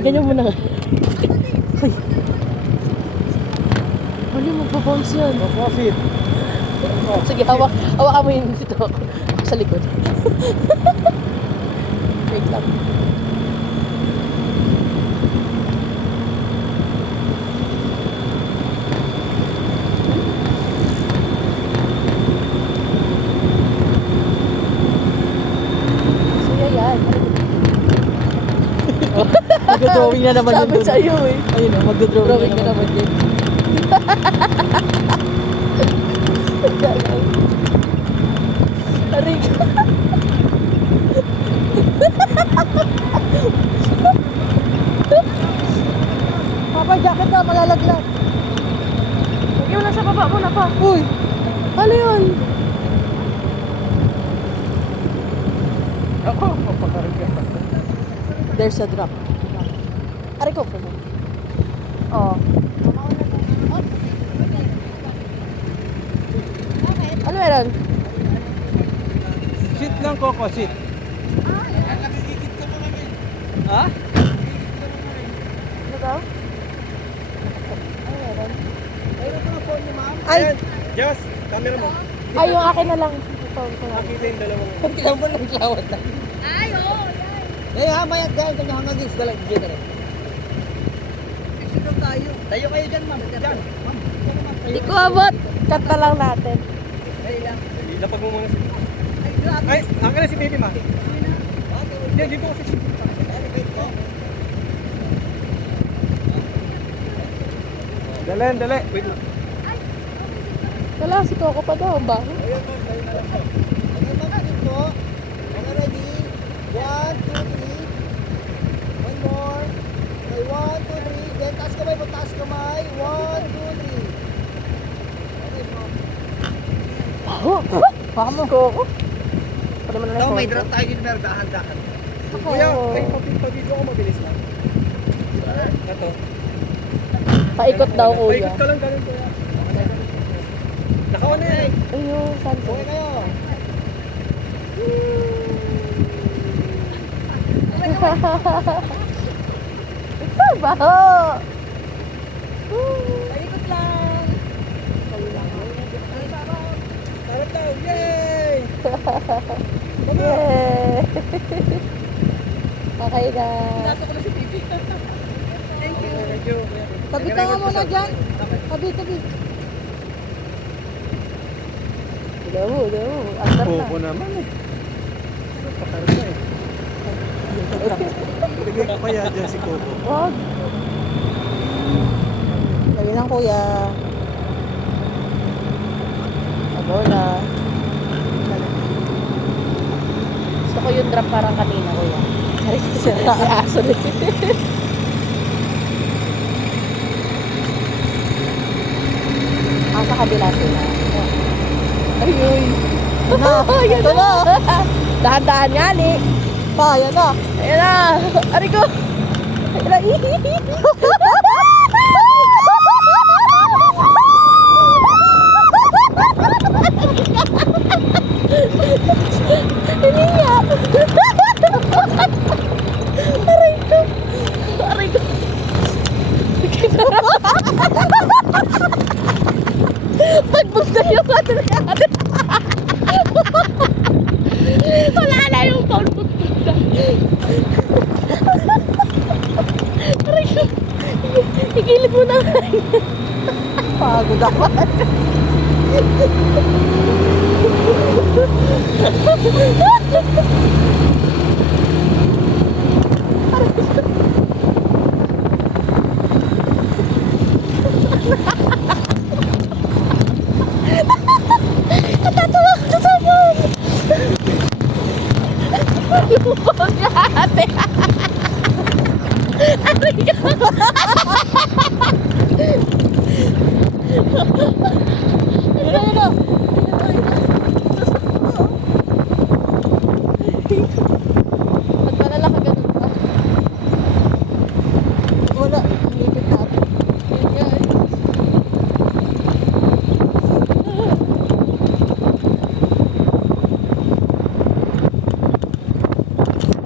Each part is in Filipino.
Iganyan mo na nga. Ay. Mali, magbabounce yan. Profit. Sige, hawakan mo yung dito. Ako sa likod. Wait lang. Sige, yan. Mag-drawing na naman yun Sabi dun. sa'yo eh. Ayun o, mag-drawing Drawing na ka naman. naman din. Aray ko. Papa, jacket na, malalaglag. Lagyan mo lang sa baba mo na pa. Uy! Ano yun? Ako, papakarga. There's a drop. Aray ko. Oh. Ano meron? Sit lang, Coco, sit. Ha? Ano daw? Ano meron? Ay! Jess, camera mo. Ay, yung akin na lang. Phone ko lang. Nakita yung dalawang. Tingnan mo lang klawat na. Ay, oo, yan. Eh, hamayat dahil kanya hanggang gis dalag dyan rin. Tayo. Tayo kayo dyan, ma'am. Dyan. Ma'am. Hindi ko abot. Cut na lang natin. Tayo lang. Lapag mo muna si... Ay, ang ka na si baby, ma. Hindi, dito ko si... Dali, dali. Wait lang. Wala, si Coco pa daw. Ang baho. Ayan, ma'am. Tayo na lang po. Dito. Okay, ready? 1, 2, 3. One more. Okay, 1, 2, 3. Then, taas kamay po, taas kamay. 1, 2, 3. Okay, ma'am. Baho. Baka mo. Coco. Pwede mo na lang May photo. drop tayo dito, pero dahan-dahan. Ako. Kuya, may pag-video ko mabilis lang. Ito. Paikot daw, kuya. Paikot ka lang ganun, kuya. Nakawan na yan. Ayun, sunset. Okay kayo. Ito, baho. Paikot lang. Sarap daw. Yay! Yay! Okay na. Nasa ko na si Pipi. Thank you. Thank you. Tabi ka nga muna dyan. Tabi. Daw. Asar na. Coco naman eh. Pakarga eh. Tigay ko kaya dyan si Coco. Wag. Tabi lang, kuya. Abo na. Gusto ko yung drop parang kanina, kuya. Aso rin. Sa kabila sila. Ayun. Ito na. Dahan-dahan nga ni. Ayan na. Ayan na. Ari ko. Ayan na. Iniya. Aray ko. Pagbog na yung ano nangyari. Wala na yung phone. Pagbog na. Aray ko. Igilid mo na. Pagod ako. Natatawa ko sa phone. Yung phone niya ate. Aray ko. Ba't malala ka ganun pa? Wala. Lipit natin. Yun nga eh.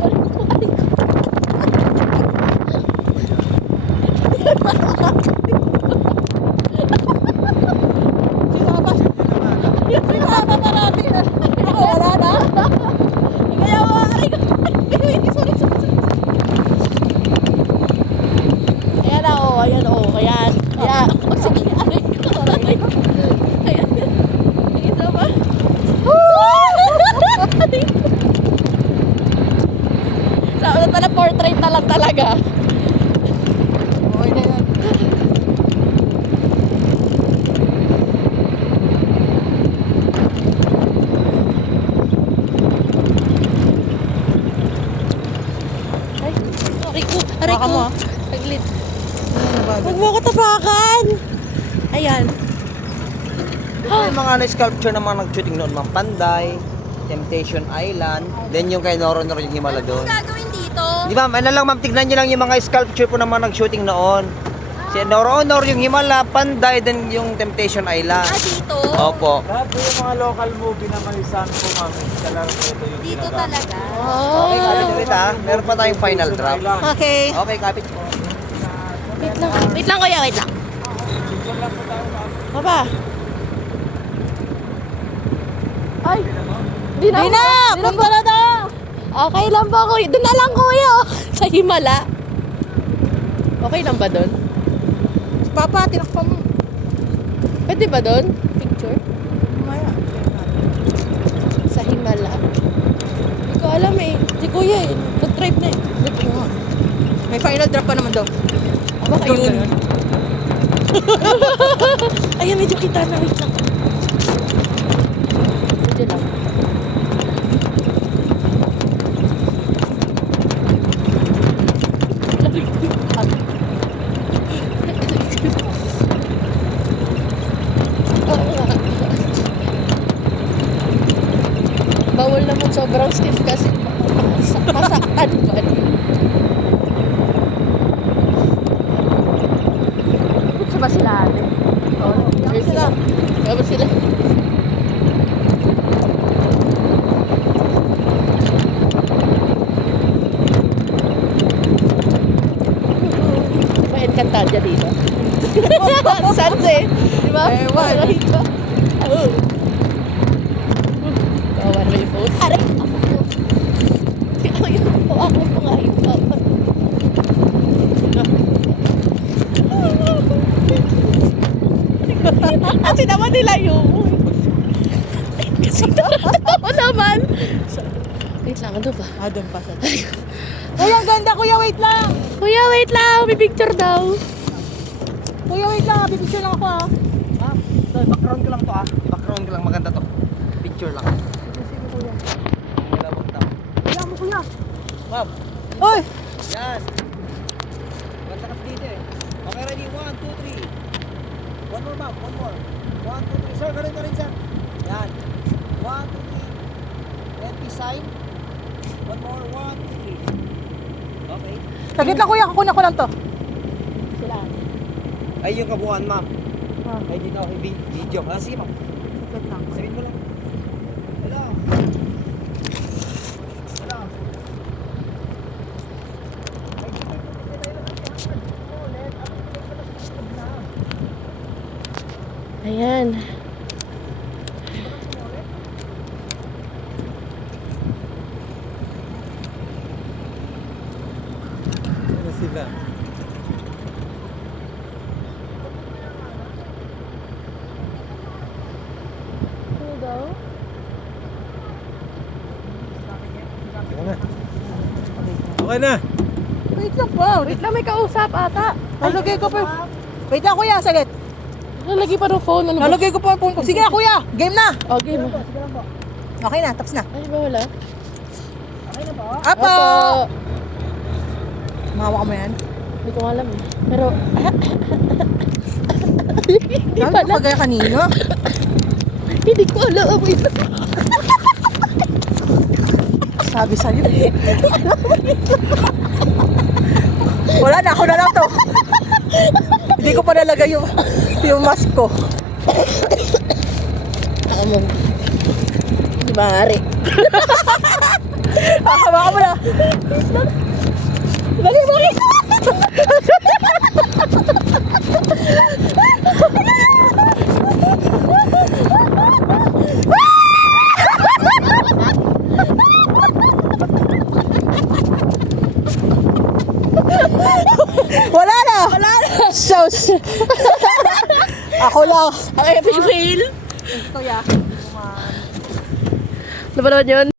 Aray ko. Sana portrait na lang talaga. Okay na yan. Ay, aray ko. Aray Baka ko. mo, ah. Saglit. Ano Huwag mo ako tapakan. Ayan. Ito yung mga sculpture na mga nag-shooting noon, Ma'am Panday, Temptation Island, then yung kay Noro yung Himala doon. Gagawin dito? Di ba, ano lang ma'am, tignan nyo lang yung mga sculpture po na mga nag-shooting noon. Si Noro yung Himala, Panday, then yung Temptation Island. Dito? Opo. Lahat po yung mga local movie na may sun po ma'am, talagang ito yung Dito ginagamit. talaga? Okay, kapit ulit ha. Meron pa tayong final drop. Okay. Okay, kapit po. Wait lang. Wait lang kuya, wait lang. Baba. Ay. Di na. Punta na tayo. Okay lang ba kuya? Doon na lang kuya. Sa Himala. Okay lang ba doon? Papa, tinakpan mo. Pwede ba doon? Picture? Maya. Sa Himala. Hindi ko alam eh. Si kuya eh. Nag-drive na eh. Ito nga. May final drop pa naman daw. Baka yun. Ayan, medyo kita na. Wait lang. Medyo lang. Bawal naman sobrang stiff kasi masaktan ba? Gusto ba sila ate? Oo. Sure sila. Kaya sila? May Encantadia dito. Sanse. Di ba? Ewan. Dito. Kawan mo yung phone. Aray! Ako yun. Ako mga iba. Kasi naman nila yun. Kasi naman. Wait lang, ano ba? Ah, doon pa siya. Kuya, ang ganda. Kuya, wait lang. Kuya, wait lang. May picture daw. Kuya, wait lang. Bibicture lang ako ah. Ma'am, background ko lang to ah. Background ko lang, maganda to. Picture lang. Sige, kuya. Wala, wag na. Kuya mo, kuya. Ma'am, Oy! yan. Ganda kasi dito eh. Okay, ready? 1, 2, 3. One more, ma'am. One more. 1, 2, 3. Sir, ganun ka rin, sir. Yan. 1, 2, 3. And peace sign. One more. 1, 2, 3. Okay. Saglit lang, kuya. Kukunan ko lang to. Sila. Ay, yung kabuuan, ma'am. Ah, Ay, dito ako video. Ah, sige, ma'am. saglit lang. Sabihin mo lang. Hello. Hello. Ay, dito yung pagkakita lang natin. Ulit. Ano yung pagkakita na? Ayan. Ano sila? Ano daw? Okay na. Okay na. Wait lang po. Wait lang, may kausap ata. Nalagay ko pa. Wait lang, kuya. Saglit. Nalagay pa ng phone. Ano ba? Nalagay ko pa yung phone ko. Sige na, kuya. Game na. Okay mo. Okay na. Tapos na. Ay, ba wala? Apo! Mahawa mo yan. Hindi ko alam eh. Pero, hindi Sabi pala. ko kagaya kanina. Hindi ko alam. Sabi sa'yo. Wala na. Ako na lang to. Hindi ko pa nalagay yung mask ko. Ako mo. Di maaari. Hawakan mo na. Dali, bakit? Wala na. Wala na. Shows. Ako lang. Okay, fail. Kuya. Ano ba naman yun?